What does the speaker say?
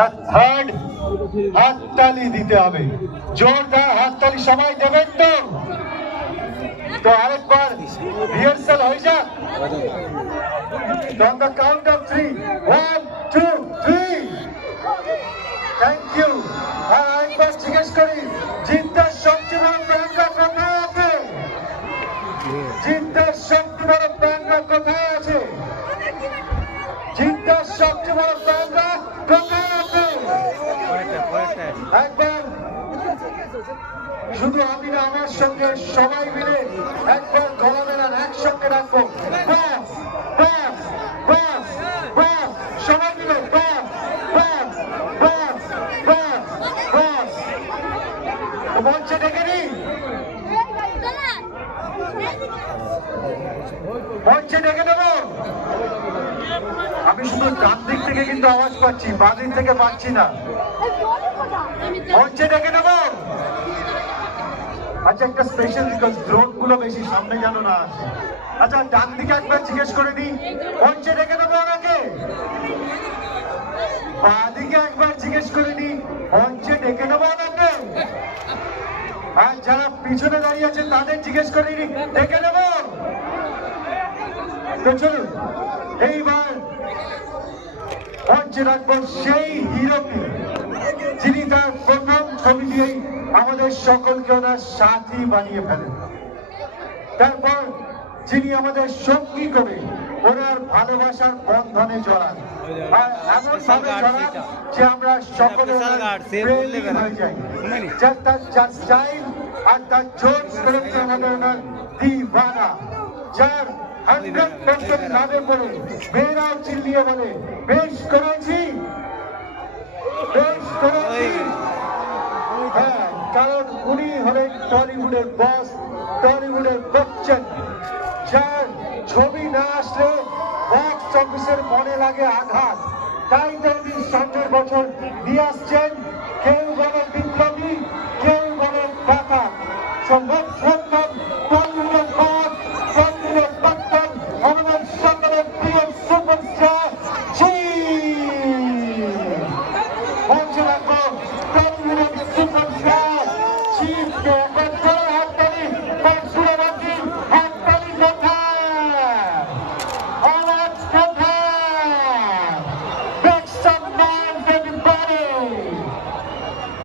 আর third হাততালি দিতে হবে, জোরদার হাততালি সবাই দেবেন তো? তো আরেকবার রিহার্সাল হয়ে যাক। On the count of 3, 1, 2, 3. Thank you. আর আরেকবার জিজ্ঞেস করি, জিদ্দার সবচেয়ে বড় প্রাণরা কোথায় আছে? জিদ্দার সবচেয়ে বড় প্রাণরা কোথায় আছে? জিদ্দার সবচেয়ে বড় প্রাণরা কোথায় আছে? একবার শুধু আমি না, আমার সঙ্গে সবাই মিলে একবার গলা মেলান, একসঙ্গে রাখবো। বাস বাস বাস বাস, সবাই মিলে বাস বাস বাস বাস বাস। মঞ্চে ডেকে নি, মঞ্চে ডেকে দেবো। আমি শুধু ডান দিক থেকে কিন্তু আওয়াজ পাচ্ছি, বাঁ দিক থেকে পাচ্ছি না। মঞ্চে ডেকে দেবো। আচ্ছা, একটা স্পেশাল রিকোয়েস্ট, ড্রোন গুলো বেশি সামনে যেন না আসে। আচ্ছা, ডান দিকে একবার জিজ্ঞেস করে দিই, মঞ্চে ডেকে দেবো ওনাকে। বাঁ দিকে একবার জিজ্ঞেস করে দিই, মঞ্চে ডেকে দেবো ওনাকে। আর যারা পিছনে দাঁড়িয়ে আছে তাদের জিজ্ঞেস করে দিই, ডেকে দেবো। তো চলুন এইবার মঞ্চে রাখবো সেই হিরোকে, যিনি তার প্রথম ছবি দিয়েই আমাদের সকলকে ওনার সাথী বানিয়ে ফেলেন। তারপর যিনি আমাদের সঙ্গী করে ওনার ভালোবাসার বন্ধনে জড়ান, আর এমন ভাবে জড়ান যে আমরা সকলে প্রেমিক হয়ে যাই। যার স্টাইল আর তার জোশ করেছে আমাদের ওনার দিওয়ানা, যার 100% নামে পড়ে মেয়েরাও চিল্লিয়ে বলে, বেশ করেছি, বেশ করেছি। হ্যাঁ, কারণ উনি হলেন টলিউডের বস, টলিউডের বচ্চন, যার ছবি না আসলে বক্স অফিসের মনে লাগে আঘাত। তাই তো উনি সামনের বছর নিয়ে আসছেন